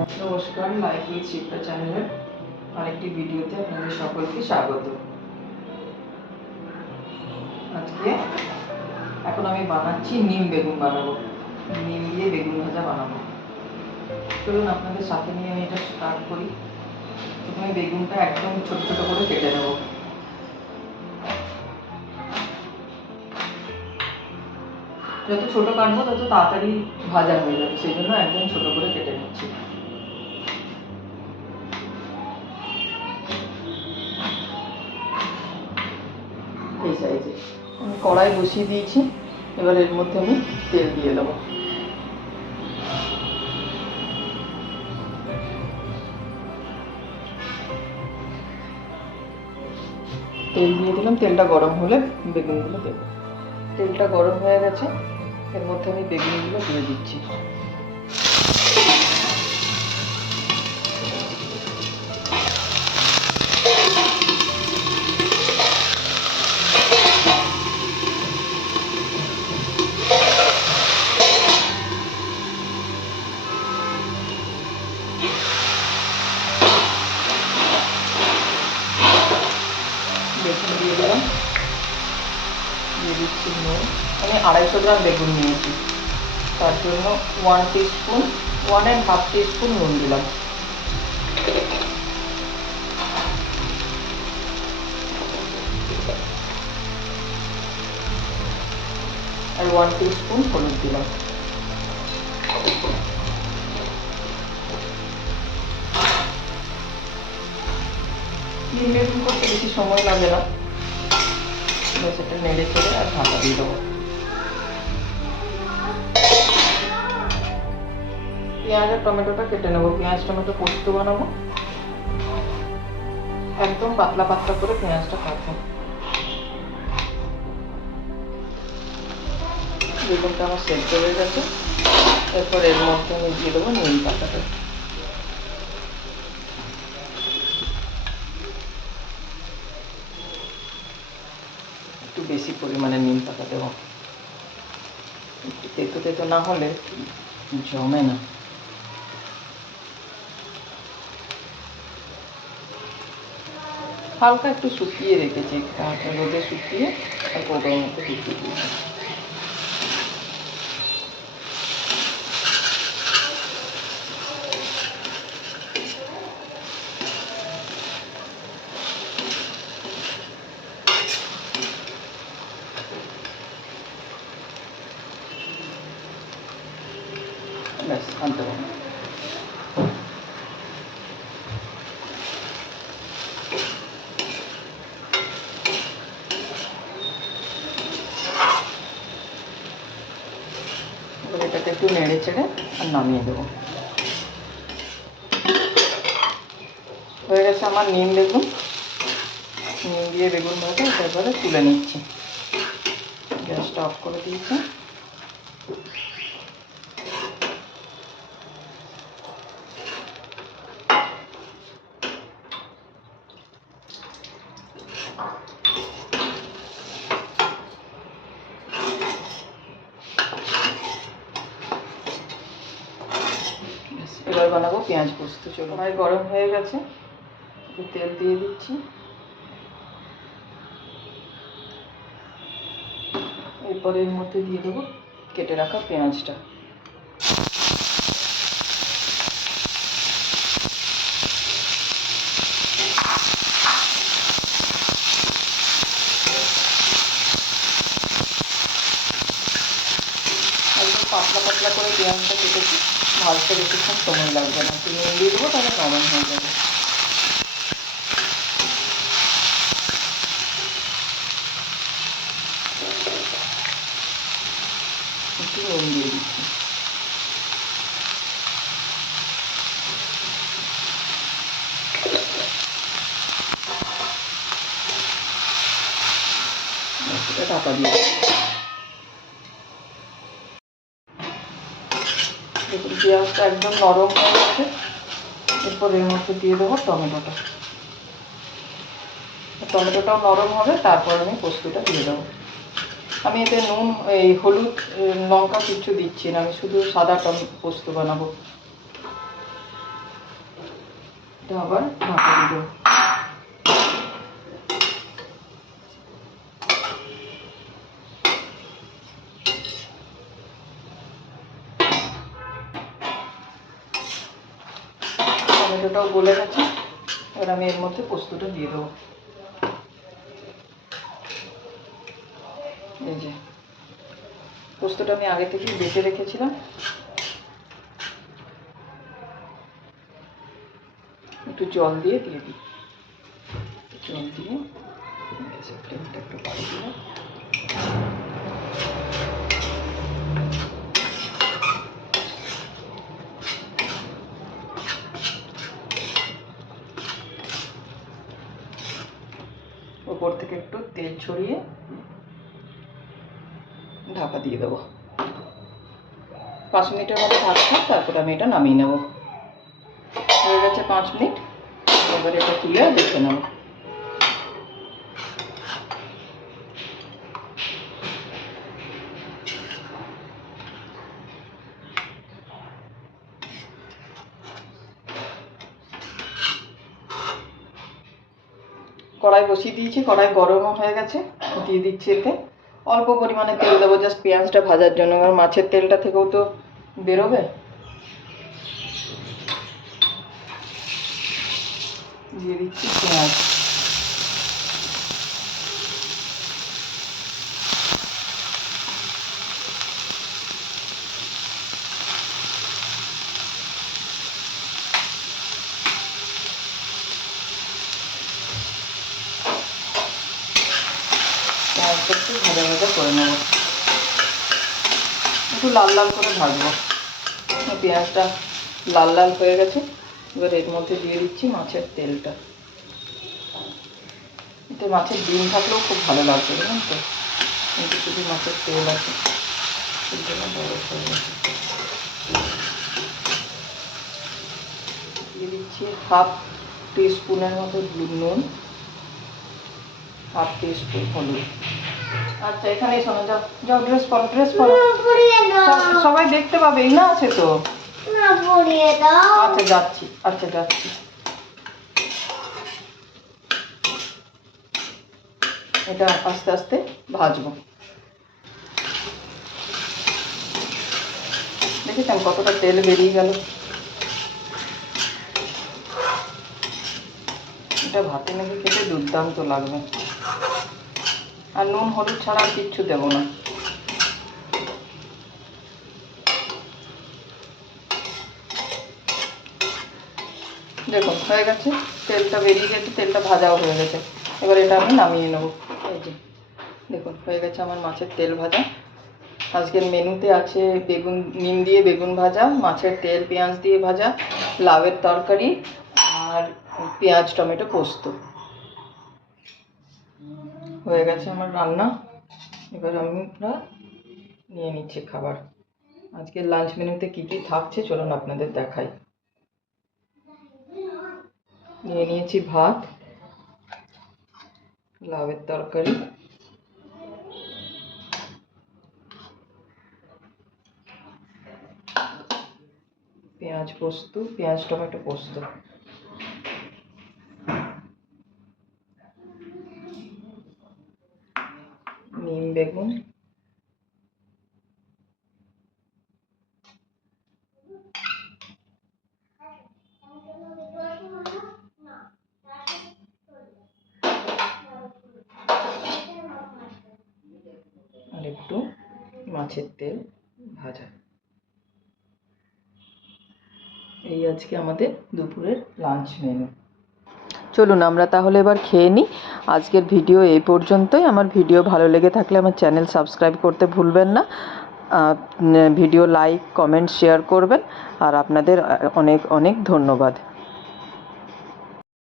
নমস্কার, life with Shipra চ্যানেলের আরেকটি ভিডিওতে আপনাদের সকলকে স্বাগত। আজকে এখন আমি বানাচ্ছি নিম বেগুন বানাবো, নিম দিয়ে বেগুন ভাজা বানাবো। চলুন আপনাদের সাথে নিয়ে আমি এটা স্টার্ট করি। প্রথমে বেগুনটা একদম ছোট ছোট করে কেটে নেব। যত ছোট কাটবো তত তাড়াতাড়ি ভাজা হয়ে যাবে, সেই জন্য একদম ছোট করে কেটে নিচ্ছি। এই সাইজে আমি কড়াই বসিয়ে দিয়েছি। এবার এর মধ্যে আমি তেল দিয়ে দেবো। তেল দিয়ে দিলাম, তেলটা গরম হলে বেগুনগুলো দেবো। তেলটা গরম হয়ে গেছে, এর মধ্যে আমি বেগুনগুলো দিয়ে দিচ্ছি। বেগুন দিয়ে দিলাম, দিয়ে দিচ্ছি নুন। আমি 250 গ্রাম বেগুন নিয়েছি, তার জন্য 1.5 টিস্পুন নুন দিলাম। আর 1 টিস্পুন হলুদ দিলাম। নিম বেগুন করতে বেশি সময় লাগে না, সেটা নেড়ে চেড়ে আর ঢাকা দিয়ে দেবো। পেঁয়াজ আর টমেটোটা কেটে নেবো। পেঁয়াজ টমেটো পোস্ত বানাবো, একদম পাতলা পাতলা করে পেঁয়াজটা কাটবো। বেগুনটা আমার সেদ্ধ হয়ে গেছে, এরপর এর মধ্যে আমি দিয়ে দেবো নিম পাতাটা। একটু বেশি পরিমাণে নিম পাতা দেবো, একটু তেতো তেতো না হলে জমে না। হালকা একটু শুকিয়ে রেখেছি, রোদে শুকিয়ে আর ওটার মধ্যে ঢুকিয়ে দিয়েছি। ব্যাস, আনতে পারবো। এটাকে একটু নেড়ে চেড়ে আর নামিয়ে দেবো। হয়ে গেছে আমার নিম বেগুন, নিম দিয়ে বেগুন ভাজা। তারপরে তুলে নিচ্ছি, গ্যাসটা অফ করে দিয়েছি। এবার বানাবো পেঁয়াজ পোস্ত। চলো, কড়াই গরম হয়ে গেছে, তেল দিয়ে দিচ্ছি। এরপর এর মধ্যে দিয়ে দেবো কেটে রাখা পেঁয়াজটা। একদম পাতলা পাতলা করে পেঁয়াজটা কেটেছি, ভাজতে বেশিক্ষণ সময় লাগবে না। একটু নুন দিয়ে দেবো, তাহলে নরম হয়ে যাবে। একটু নুন দিয়ে দিচ্ছি। ঢাকা দিয়ে দেখুন, পেঁয়াজটা একদম নরম হয়ে গেছে। এরপর এর মধ্যে দিয়ে দেবো টমেটোটা। টমেটোটাও নরম হবে, তারপর আমি পোস্তটা দিয়ে দেবো। আমি এতে নুন, হলুদ, লঙ্কা কিচ্ছু দিচ্ছি না, আমি শুধু সাদা পোস্ত বানাবো। এটা আবার ঢাকা দিয়ে দেবো। টমেটোটাও গলে গেছে, এবার আমি এর মধ্যে পোস্তটা দিয়ে দেবো। এই যে পোস্তটা আমি আগে থেকে বেটে রেখেছিলাম, একটু জল দিয়ে দিই। জল দিয়ে গ্যাসের ফ্লেমটা একটু বাড়িয়ে দিলাম। ওপর থেকে একটু তেল ছড়িয়ে ঢাকা দিয়ে দেবো। 5 মিনিটের মতো থাকবে, তারপর আমি এটা নামিয়ে নেব। হয়ে গেছে 5 মিনিট, এবার এটা তুলে দেখে নেব। কড়াই বসিয়ে দিয়েছি, কড়াই গরমও হয়ে গেছে। দিয়ে দিচ্ছি এতে অল্প পরিমাণে তেল দেবো, জাস্ট পেঁয়াজটা ভাজার জন্য, কারণ মাছের তেলটা থেকেও তো বেরোবে। দিয়ে দিচ্ছি পেঁয়াজ। পেঁয়াজটা একটু ভাজা ভাজা করে নেব, একটু লাল লাল করে ভাজবো। পেঁয়াজটা লাল লাল হয়ে গেছে, এবার এর মধ্যে দিয়ে দিচ্ছি মাছের তেলটা। এতে মাছের ডিম থাকলেও খুব ভালো লাগবে, জানেন তো, কিন্তু শুধু মাছের তেল আছে। দিয়ে দিচ্ছি হাফ টিস্পুনের মতো নুন, হাফ টিস্পুন হলুদ। আচ্ছা এখানে শোনো, যাও যাও, ড্রেস পরো, ড্রেস পরো, সবাই দেখতে পাবে, না আছে তো। আচ্ছা যাচ্ছি, আচ্ছা যাচ্ছি। এটা আস্তে আস্তে ভাজবো। দেখেছেন কতটা তেল বেরিয়ে গেল। এটা ভাতে মেখে খেতে দুর্দান্ত লাগবে। আর নুন হলুদ ছাড়া আর কিচ্ছু দেবো না। দেখুন হয়ে গেছে, তেলটা বেরিয়ে গেছে, তেলটা ভাজাও হয়ে গেছে। এবার এটা আমি নামিয়ে নেবো। এই যে দেখুন হয়ে গেছে আমার মাছের তেল ভাজা। আজকের মেনুতে আছে বেগুন, নিম দিয়ে বেগুন ভাজা, মাছের তেল পেঁয়াজ দিয়ে ভাজা, লাউয়ের তরকারি, আর পেঁয়াজ টমেটো পোস্ত। হয়ে গেছে আমার রান্না। এবার আমরা নিয়ে নিচ্ছি খাবার। আজকের লাঞ্চ মেনুতে কী কী থাকছে চলুন আপনাদের দেখাই। নিয়ে নিয়েছি ভাত, লাউয়ের তরকারি, পেঁয়াজ পোস্ত, পেঁয়াজ টমেটো পোস্ত, নিম বেগুন, আর একটু মাছের তেল ভাজা। এই আজকে আমাদের দুপুরের লাঞ্চ মেনু। চলুন আমরা তাহলে এবার খেয়ে নিই। আজকের ভিডিও এই পর্যন্তই। আমার ভিডিও ভালো লেগে থাকলে আমার চ্যানেল সাবস্ক্রাইব করতে ভুলবেন না। ভিডিও লাইক কমেন্ট শেয়ার করবেন। আর আপনাদের অনেক অনেক ধন্যবাদ।